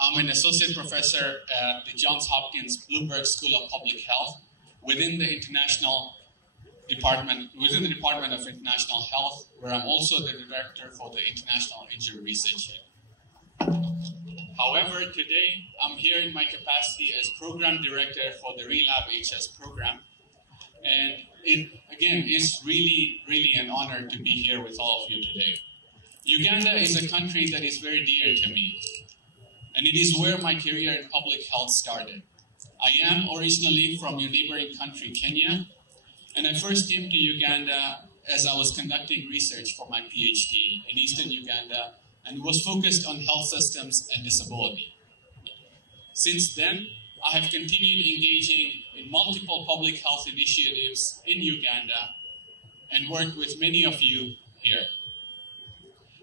I'm an associate professor at the Johns Hopkins Bloomberg School of Public Health within the Department of International Health, where I'm also the director for the International Injury Research Unit. However, today I'm here in my capacity as program director for the ReLAB-HS program, and it again is really an honor to be here with all of you today. Uganda is a country that is very dear to me, and it is where my career in public health started. I am originally from your neighboring country, Kenya, and I first came to Uganda as I was conducting research for my PhD in Eastern Uganda and was focused on health systems and disability. Since then, I have continued engaging in multiple public health initiatives in Uganda and worked with many of you here.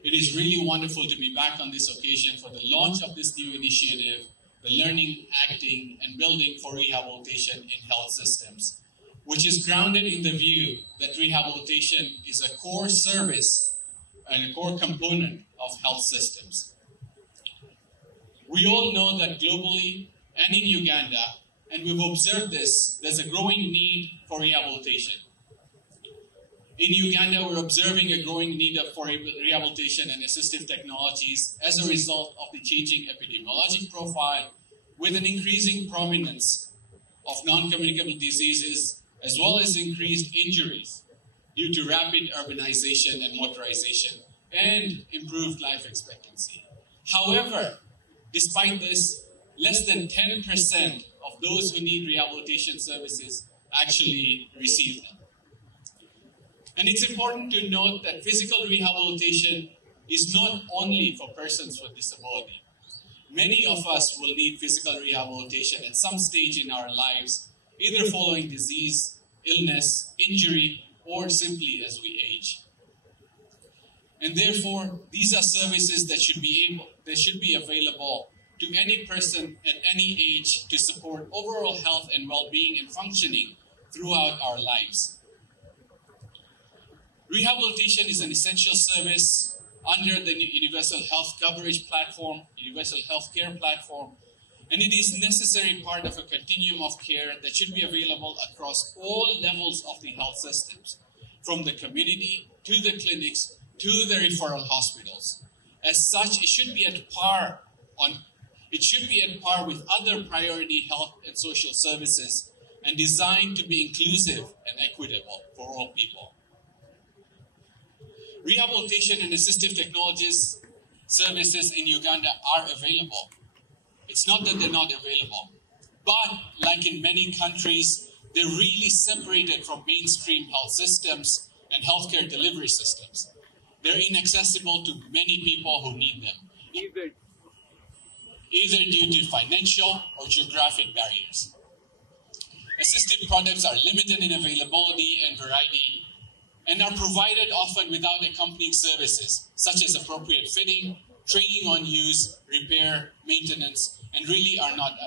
It is really wonderful to be back on this occasion for the launch of this new initiative, the Learning, Acting, and Building for Rehabilitation in Health Systems, which is grounded in the view that rehabilitation is a core service and a core component of health systems. We all know that globally and in Uganda, and we've observed this, there's a growing need for rehabilitation. In Uganda, we're observing a growing need for rehabilitation and assistive technologies as a result of the changing epidemiologic profile, with an increasing prominence of non-communicable diseases, as well as increased injuries due to rapid urbanization and motorization, and improved life expectancy. However, despite this, less than 10% of those who need rehabilitation services actually receive them. And it's important to note that physical rehabilitation is not only for persons with disability. Many of us will need physical rehabilitation at some stage in our lives, either following disease, illness, injury, or simply as we age. And therefore, these are services that should be available to any person at any age to support overall health and well-being and functioning throughout our lives. Rehabilitation is an essential service under the Universal Health Coverage Platform, Universal Health Care Platform, and it is a necessary part of a continuum of care that should be available across all levels of the health systems, from the community to the clinics to the referral hospitals. As such, it should be at par with other priority health and social services and designed to be inclusive and equitable for all people. Rehabilitation and assistive technologies services in Uganda are available. It's not that they're not available, but like in many countries, they're really separated from mainstream health systems and healthcare delivery systems. They're inaccessible to many people who need them, either due to financial or geographic barriers. Assistive products are limited in availability and variety, and are provided often without accompanying services, such as appropriate fitting, training on use, repair, maintenance, and really are not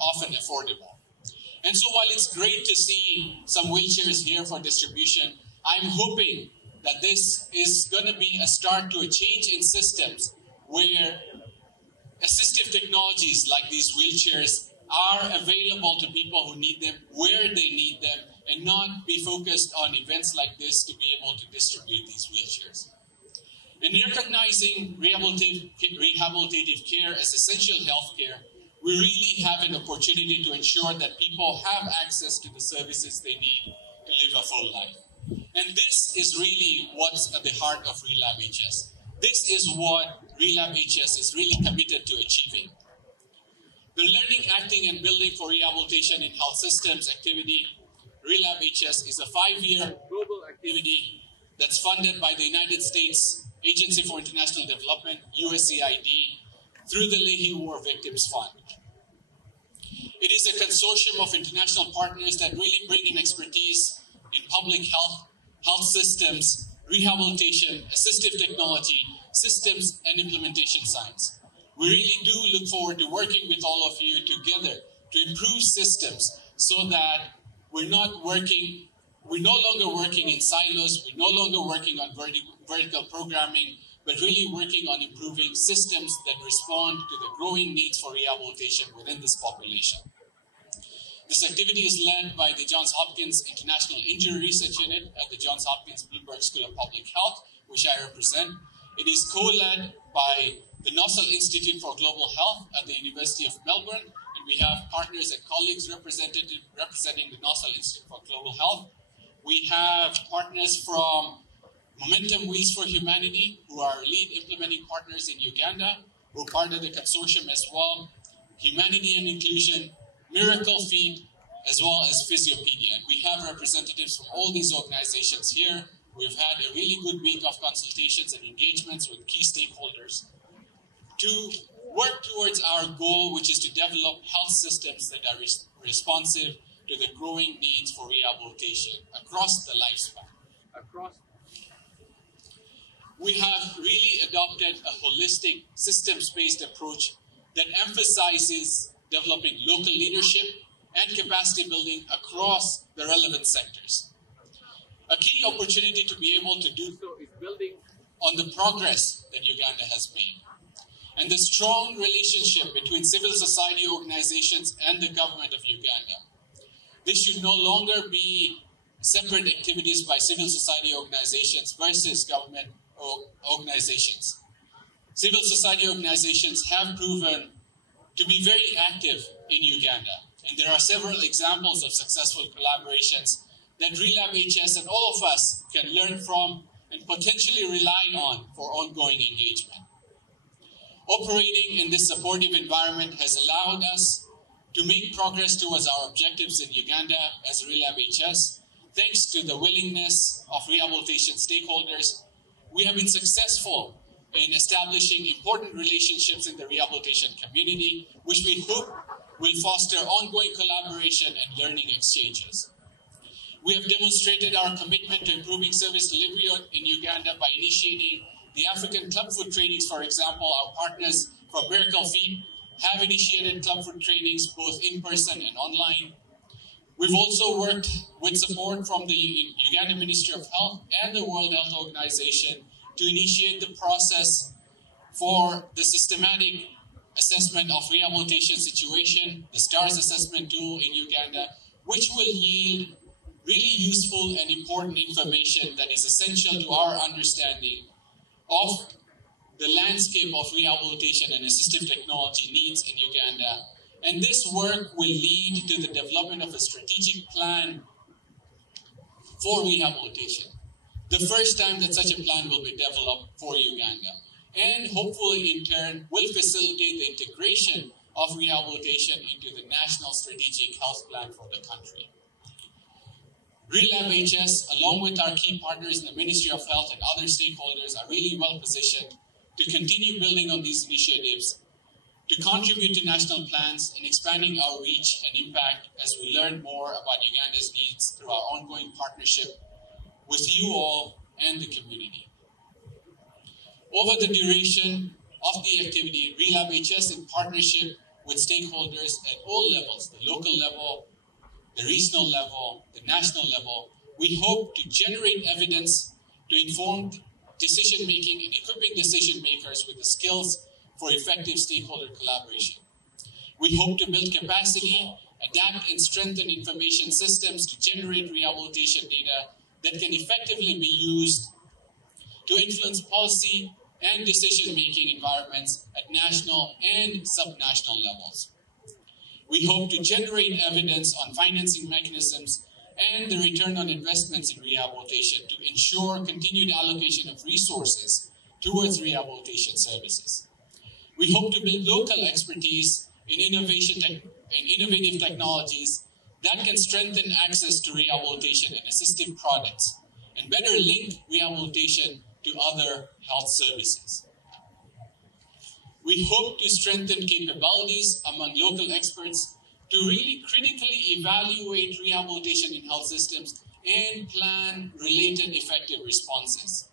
often affordable. And so while it's great to see some wheelchairs here for distribution, I'm hoping that this is going to be a start to a change in systems where assistive technologies like these wheelchairs are available to people who need them, where they need them, and not be focused on events like this to be able to distribute these wheelchairs. In recognizing rehabilitative care as essential health care, we really have an opportunity to ensure that people have access to the services they need to live a full life. And this is really what's at the heart of ReLAB-HS. This is what ReLAB-HS is really committed to achieving. The Learning, Acting, and Building for Rehabilitation in Health Systems activity, ReLAB-HS, is a 5-year global activity that's funded by the United States Agency for International Development, USAID, through the Leahy War Victims Fund. It is a consortium of international partners that really bring in expertise in public health, health systems, rehabilitation, assistive technology, systems, and implementation science. We really do look forward to working with all of you together to improve systems so that we're no longer working in silos, we're no longer working on vertical programming, but really working on improving systems that respond to the growing needs for rehabilitation within this population. This activity is led by the Johns Hopkins International Injury Research Unit at the Johns Hopkins Bloomberg School of Public Health, which I represent. It is co-led by the Nossal Institute for Global Health at the University of Melbourne, and we have partners and colleagues representing the Nossal Institute for Global Health. We have partners from Momentum Wheels for Humanity, who are lead implementing partners in Uganda, who are part of the consortium as well, Humanity and Inclusion, Miracle Feed, as well as Physiopedia. And we have representatives from all these organizations here. We've had a really good week of consultations and engagements with key stakeholders to work towards our goal, which is to develop health systems that are responsive to the growing needs for rehabilitation across the lifespan. We have really adopted a holistic, systems-based approach that emphasizes developing local leadership and capacity building across the relevant sectors. A key opportunity to be able to do so is building on the progress that Uganda has made and the strong relationship between civil society organizations and the government of Uganda. This should no longer be separate activities by civil society organizations versus government organizations. Civil society organizations have proven to be very active in Uganda, and there are several examples of successful collaborations that ReLAB-HS and all of us can learn from and potentially rely on for ongoing engagement. Operating in this supportive environment has allowed us to make progress towards our objectives in Uganda as ReLAB-HS. Thanks to the willingness of rehabilitation stakeholders, we have been successful in establishing important relationships in the rehabilitation community, which we hope will foster ongoing collaboration and learning exchanges. We have demonstrated our commitment to improving service delivery in Uganda by initiating the African Clubfoot trainings. For example, our partners from Miracle Feed have initiated Clubfoot trainings both in person and online. We've also worked with support from the Uganda Ministry of Health and the World Health Organization to initiate the process for the systematic assessment of rehabilitation situation, the STARS assessment tool in Uganda, which will yield really useful and important information that is essential to our understanding of the landscape of rehabilitation and assistive technology needs in Uganda. And this work will lead to the development of a strategic plan for rehabilitation. The first time that such a plan will be developed for Uganda. And hopefully, in turn, will facilitate the integration of rehabilitation into the National Strategic Health Plan for the country. ReLAB-HS, along with our key partners in the Ministry of Health and other stakeholders, are really well positioned to continue building on these initiatives, to contribute to national plans and expanding our reach and impact as we learn more about Uganda's needs through our ongoing partnership with you all and the community. Over the duration of the activity, ReLAB-HS, in partnership with stakeholders at all levels, the local level, the regional level, the national level, we hope to generate evidence to inform decision-making and equipping decision-makers with the skills for effective stakeholder collaboration. We hope to build capacity, adapt and strengthen information systems to generate rehabilitation data that can effectively be used to influence policy and decision-making environments at national and subnational levels. We hope to generate evidence on financing mechanisms and the return on investments in rehabilitation to ensure continued allocation of resources towards rehabilitation services. We hope to build local expertise in innovative technologies that can strengthen access to rehabilitation and assistive products and better link rehabilitation to other health services. We hope to strengthen capabilities among local experts to really critically evaluate rehabilitation in health systems and plan related effective responses.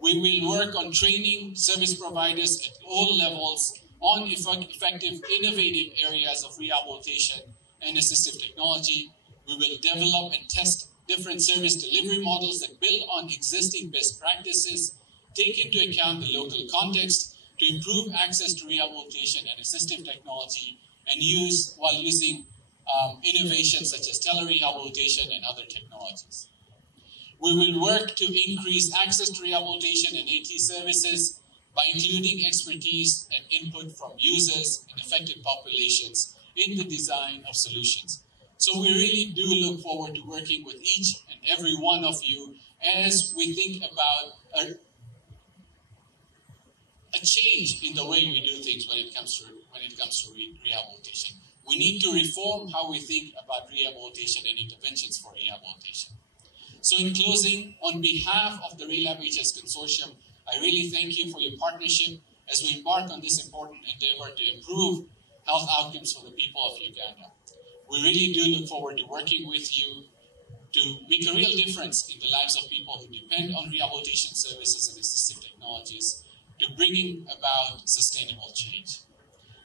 We will work on training service providers at all levels on effective, innovative areas of rehabilitation and assistive technology. We will develop and test different service delivery models that build on existing best practices take into account the local context to improve access to rehabilitation and assistive technology, and while using innovations such as telerehabilitation and other technologies. We will work to increase access to rehabilitation and AT services by including expertise and input from users and affected populations in the design of solutions. So we really do look forward to working with each and every one of you as we think about a change in the way we do things when it comes to rehabilitation. We need to reform how we think about rehabilitation and interventions for rehabilitation. So in closing, on behalf of the ReLAB-HS Consortium, I really thank you for your partnership as we embark on this important endeavor to improve health outcomes for the people of Uganda. We really do look forward to working with you to make a real difference in the lives of people who depend on rehabilitation services and assistive technologies, to bringing about sustainable change.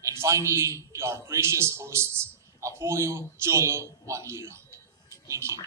And finally, to our gracious hosts, Apoyo, Jolo, Wanlira. Thank you.